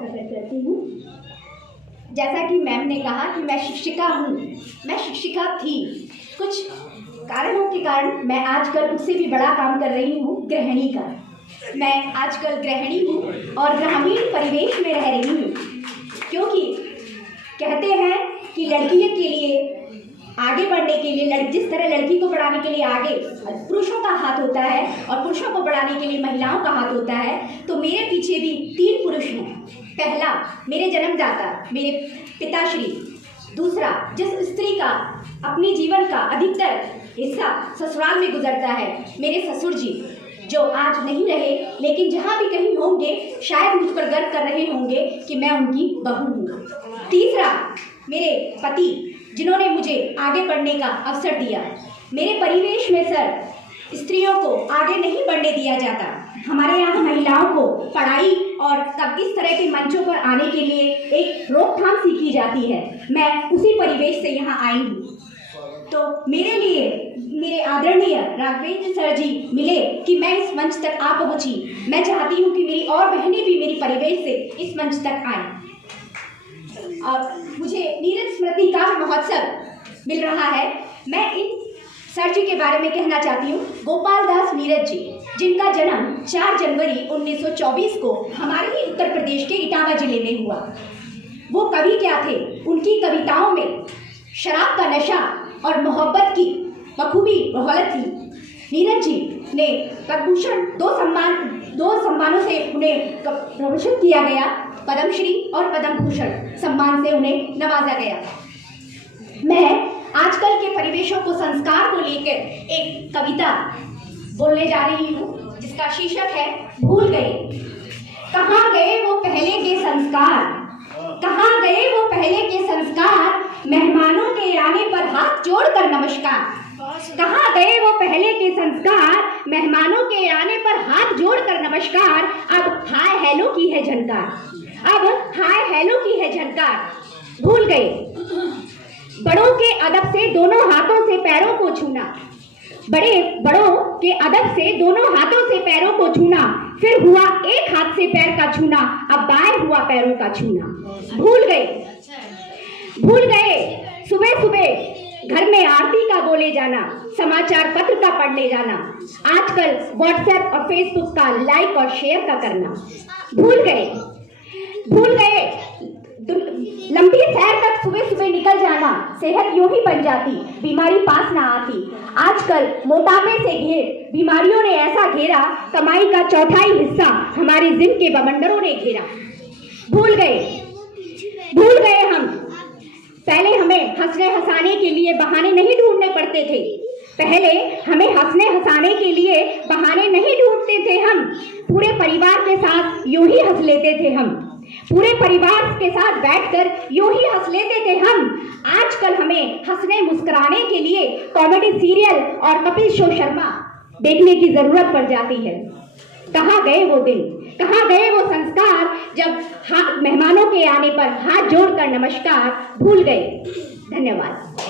प्रकट करती हूँ। जैसा कि मैम ने कहा कि मैं शिक्षिका हूँ, मैं शिक्षिका थी, कुछ कारणों के कारण मैं आजकल उससे भी बड़ा काम कर रही हूँ, गृहिणी का। मैं आजकल गृहिणी हूँ और ग्रामीण परिवेश में रह रही हूँ, क्योंकि कहते हैं कि लड़कियों के लिए आगे बढ़ने के लिए, जिस तरह लड़की को बढ़ाने के लिए आगे पुरुषों का हाथ होता है और पुरुषों को बढ़ाने के लिए महिलाओं का हाथ होता है, तो मेरे पीछे भी 3 पुरुष हैं। पहला मेरे जन्मदाता, मेरे पिताश्री। दूसरा, जिस स्त्री का अपने जीवन का अधिकतर हिस्सा ससुराल में गुजरता है, मेरे ससुर जी, जो आज नहीं रहे, लेकिन जहाँ भी कहीं होंगे शायद मुझ पर गर्व कर रहे होंगे कि मैं उनकी बहू हूँ। तीसरा, मेरे पति, जिन्होंने मुझे आगे बढ़ने का अवसर दिया। मेरे परिवेश में सर स्त्रियों को आगे नहीं बढ़ने दिया जाता। हमारे यहाँ महिलाओं को पढ़ाई और तब इस तरह के मंचों पर आने के लिए एक रोकथाम सीखी जाती है। मैं उसी परिवेश से यहाँ आई हूँ, तो मेरे लिए मेरे आदरणीय राघवेंद्र सर जी मिले कि मैं इस मंच तक आ पहुँची। मैं चाहती हूँ कि मेरी और बहनें भी मेरी परिवेश से इस मंच तक आएँ। और मुझे नीरज स्मृति काव्य महोत्सव मिल रहा है। मैं इन सर जी के बारे में कहना चाहती हूँ। गोपाल दास नीरज जी, जिनका जन्म 4 जनवरी 1924 को हमारे ही उत्तर प्रदेश के इटावा जिले में हुआ। वो कवि क्या थे? उनकी कविताओं में शराब का नशा और मोहब्बत की बखूबी बहौलत थी। नीरज जी ने पद्मभूषण 2 सम्मानों से उन्हें प्रभूषित किया गया। पद्मश्री और पद्म भूषण सम्मान से उन्हें नवाजा गया। मैं आजकल के परिवेशों को, संस्कार को लेकर एक कविता बोलने जा रही हूँ, जिसका शीर्षक है भूल गए। कहाँ गए वो पहले के संस्कार, कहाँ गए वो पहले के संस्कार, मेहमानों के आने पर हाथ जोड़कर नमस्कार। कहाँ गए वो पहले के संस्कार, मेहमानों के आने पर हाथ जोड़कर नमस्कार। अब हाय हेलो की है झनकार, अब हाय हेलो की है झनकार। भूल गए बड़ों के अदब से दोनों हाथों से पैरों को छूना, बड़ों के अदब से दोनों हाथों से पैरों को छूना। फिर हुआ एक हाथ से पैर का छूना, अब बाएं हुआ पैरों का छूना। भूल गए सुबह सुबह घर में आरती का बोले जाना, समाचार पत्र का पढ़ने जाना, आजकल व्हाट्सएप और फेसबुक का लाइक और शेयर का करना। भूल गए लंबी सैर तक सुबह सुबह निकल जाना, सेहत यूं ही बन जाती, बीमारी पास ना आती। आजकल मोटापे से घिर बीमारियों ने ऐसा घेरा, कमाई का 1/4 हिस्सा हमारे जिन के बवंडरों ने घेरा। भूल गए हम, पहले हमें हंसने हंसाने के लिए बहाने नहीं ढूंढने पड़ते थे। पहले हमें हंसने हंसाने के लिए बहाने नहीं ढूंढते थे हम, पूरे परिवार के साथ यूं ही हंस लेते थे हम, पूरे परिवार के साथ बैठकर यूं ही हंस लेते थे हम। आजकल हमें हंसने मुस्कुराने के लिए कॉमेडी सीरियल और कपिल शो शर्मा देखने की जरूरत पड़ जाती है। कहाँ गए वो दिन, कहाँ गए वो संस्कार, जब मेहमानों के आने पर हाथ जोड़कर नमस्कार। भूल गए। धन्यवाद।